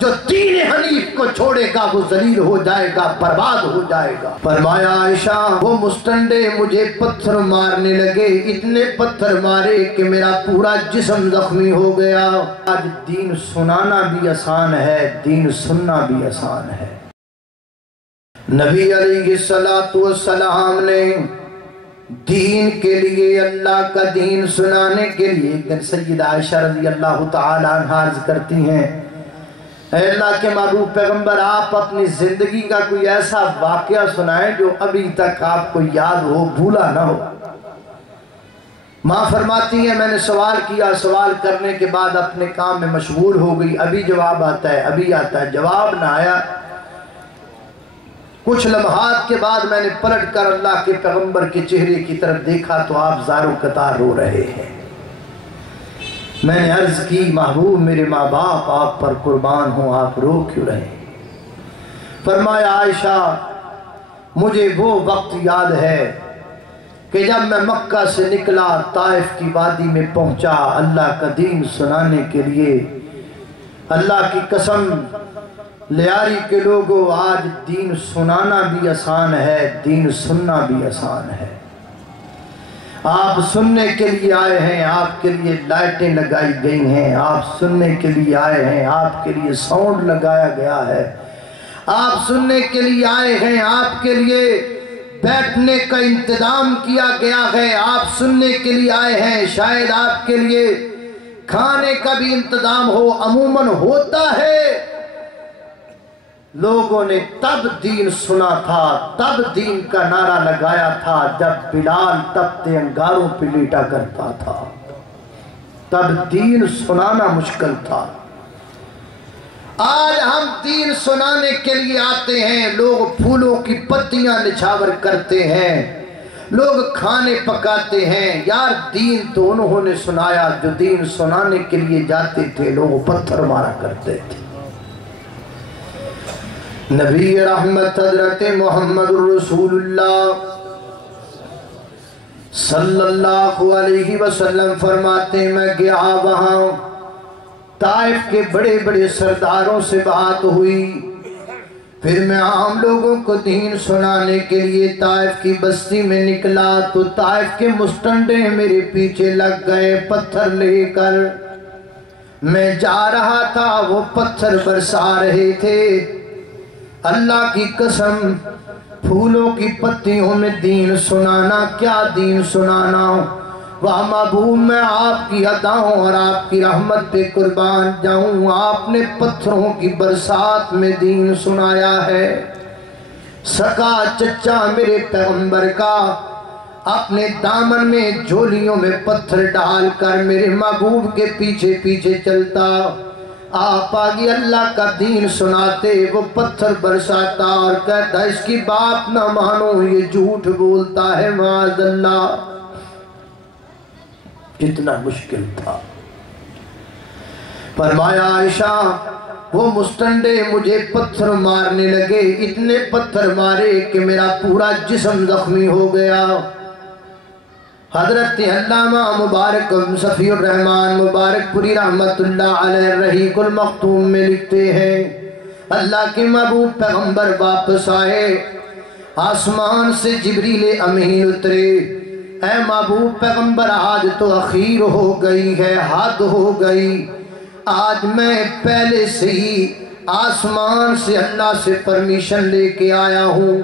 جو دین حنیف کو چھوڑے گا وہ ذلیل ہو جائے گا، برباد ہو جائے گا۔ فرمایا عائشہ وہ مستنڈے مجھے پتھر مارنے لگے، اتنے پتھر مارے کہ میرا پورا جسم زخمی ہو گیا۔ آج دین سنانا بھی آسان ہے، دین سننا بھی آسان ہے۔ نبی علیہ السلام نے دین کے لیے، اللہ کا دین سنانے کے لیے، ایک دن سیدہ عائشہ رضی اللہ تعالی عنہ عرض کرتی ہیں، اے اللہ کے محبوب پیغمبر آپ اپنی زندگی کا کوئی ایسا واقعہ سنائیں جو ابھی تک آپ کو یاد ہو، بھولا نہ ہو۔ ماں فرماتی ہیں میں نے سوال کیا، سوال کرنے کے بعد اپنے کام میں مشغول ہو گئی، ابھی جواب آتا ہے، ابھی آتا ہے، جواب نہ آیا۔ کچھ لمحات کے بعد میں نے پلٹ کر اللہ کے پیغمبر کے چہرے کی طرف دیکھا تو آپ زار و قطار رو رہے ہیں۔ میں نے عرض کی محبوب میرے ماں باپ آپ پر قربان ہوں، آپ رو کیوں رہے؟ فرمایا عائشہ مجھے وہ وقت یاد ہے کہ جب میں مکہ سے نکلا، طائف کی وادی میں پہنچا اللہ کا دین سنانے کے لیے، اللہ کی قسم لیاری کے لوگوں آج دین سنانا بھی آسان ہے، دین سننا بھی آسان ہے۔ آپ سننے کے لیے آئے ہیں، آپ کے لیے لائٹیں لگائی گئی ہیں، آپ سننے کے لیے آئے ہیں، آپ کے لیے ساؤنڈ لگایا گیا ہے، آپ سننے کے لیے آئے ہیں، آپ کے لیے بیٹھنے کا انتظام کیا گیا ہے، آپ سننے کے لیے آئے ہیں، شاید آپ کے لیے کھانے کا بھی انتظام ہو، عموماً ہوتا ہے۔ لوگوں نے تب دین سنا تھا، تب دین کا نعرہ لگایا تھا جب بلال تپتے انگاروں پہ لیٹا کرتا تھا، تب دین سنانا مشکل تھا۔ آج ہم دین سنانے کے لیے آتے ہیں، لوگ پھولوں کی پتیاں نچھاور کرتے ہیں، لوگ کھانے پکاتے ہیں۔ یار دین تو انہوں نے سنایا جو دین سنانے کے لیے جاتے تھے، لوگ پتھر مارا کرتے تھے۔ نبی رحمت حضرت محمد الرسول اللہ صلی اللہ علیہ وسلم فرماتے میں گیا وہاں، طائف کے بڑے بڑے سرداروں سے بات ہوئی، پھر میں عام لوگوں کو دین سنانے کے لیے طائف کی بستی میں نکلا تو طائف کے مستنڈے میرے پیچھے لگ گئے پتھر لے کر۔ میں جا رہا تھا، وہ پتھر برسا رہے تھے۔ اللہ کی قسم پھولوں کی پتیوں میں دین سنانا، کیا دین سنانا؟ واہ محبوب میں آپ کی عطاؤں اور آپ کی رحمت پہ قربان جاؤں، آپ نے پتھروں کی برسات میں دین سنایا ہے۔ سکا چچا میرے پیغمبر کا اپنے دامن میں جھولیوں میں پتھر ڈال کر میرے محبوب کے پیچھے پیچھے چلتا، آپ آگے اللہ کا دین سناتے، وہ پتھر برساتا اور کہتا اس کی بات نہ مانو، یہ جھوٹ بولتا ہے، معاذ اللہ۔ کتنا مشکل تھا۔ فرمایا عائشہ وہ مستنڈے مجھے پتھر مارنے لگے، اتنے پتھر مارے کہ میرا پورا جسم زخمی ہو گیا۔ حضرت علامہ مبارک صفی الرحمن مبارک پوری رحمت اللہ علیہ رحیق المختوم میں لکھتے ہیں، اللہ کے محبوب پیغمبر واپس آئے، آسمان سے جبریل امین اترے، اے محبوب پیغمبر آج تو اخیر ہو گئی ہے، حد ہو گئی، آج میں پہلے سے ہی آسمان سے اللہ سے پرمیشن لے کے آیا ہوں،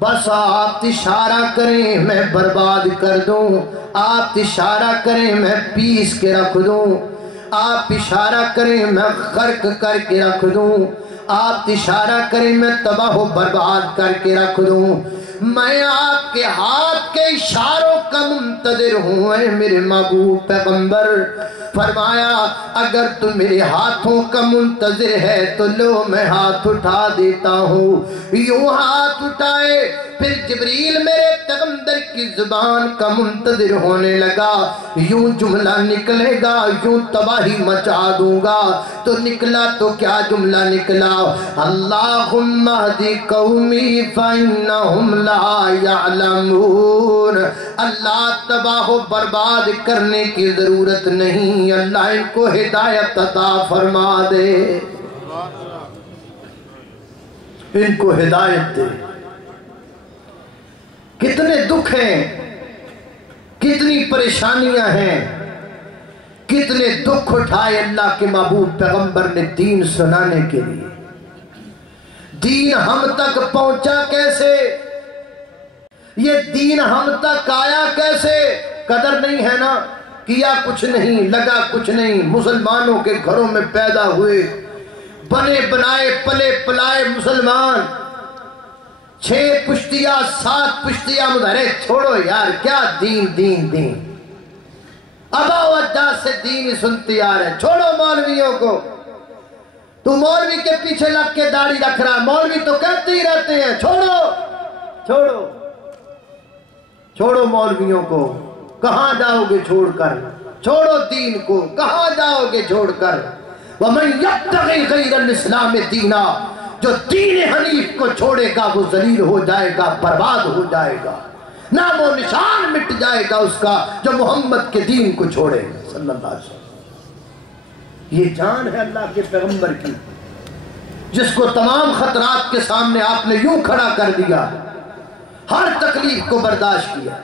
بس آپ اشارہ کریں میں برباد کر دوں، آپ اشارہ کریں میں پیس کے رکھ دوں، آپ اشارہ کریں میں غرق کر کے رکھ دوں، آپ اشارہ کریں میں تباہ و برباد کر کے رکھ دوں۔ میں آپ کے ہاتھ کے اشاروں کا منتظر ہوں اے میرے محبوب پیغمبر۔ فرمایا اگر تم میرے ہاتھوں کا منتظر ہے تو لو میں ہاتھ اٹھا دیتا ہوں۔ یوں ہاتھ اٹھائے، پھر جبریل میرے پیغمبر کی زبان کا منتظر ہونے لگا، یوں جملہ نکلے گا، یوں تباہی مچا دوں گا۔ تو نکلا تو کیا جملہ نکلا؟ اللہم اہدی قومی فإنہم لا یعلمون۔ اللہ تباہ و برباد کرنے کی ضرورت نہیں، اللہ ان کو ہدایت عطا فرما دے۔ ان کو ہدایت دے۔ کتنے دکھ ہیں، کتنی پریشانیاں ہیں، کتنے دکھ اٹھائے اللہ کے محبوب پیغمبر نے دین سنانے کے لیے۔ دین ہم تک پہنچا کیسے؟ یہ دین ہم تک آیا کیسے؟ قدر نہیں ہے نا، کیا کچھ نہیں، لگا کچھ نہیں۔ مسلمانوں کے گھروں میں پیدا ہوئے، بنے بنائے پلے پلائے مسلمان، 6 پشتیاں 7 پشتیاں مدھرے، چھوڑو یار کیا دین دین دین، ابا و اجداد سے دین ہی سنتی آ رہے، چھوڑو مولویوں کو۔ تو مولوی کے پیچھے لگ کے داڑھی رکھ رہا، مولوی تو کہتے ہی رہتے ہیں چھوڑو چھوڑو چھوڑو مولویوں کو، کہاں جاؤ گے چھوڑ کر؟ چھوڑو دین کو، کہاں جاؤ گے چھوڑ کر؟ وَمَن يَبْتَغِي غَيْرَ الْإِسْلَامِ دِينًا، جو دین حنیف کو چھوڑے گا وہ ذلیل ہو جائے گا، برباد ہو جائے گا، نام و نشان مٹ جائے گا اس کا جو محمد کے دین کو چھوڑے صلی اللہ علیہ وسلم۔ یہ جان ہے اللہ کے پیغمبر کی، جس کو تمام خطرات کے سامنے آپ نے یوں کھڑا کر دیا، ہر تکلیف کو برداشت کیا۔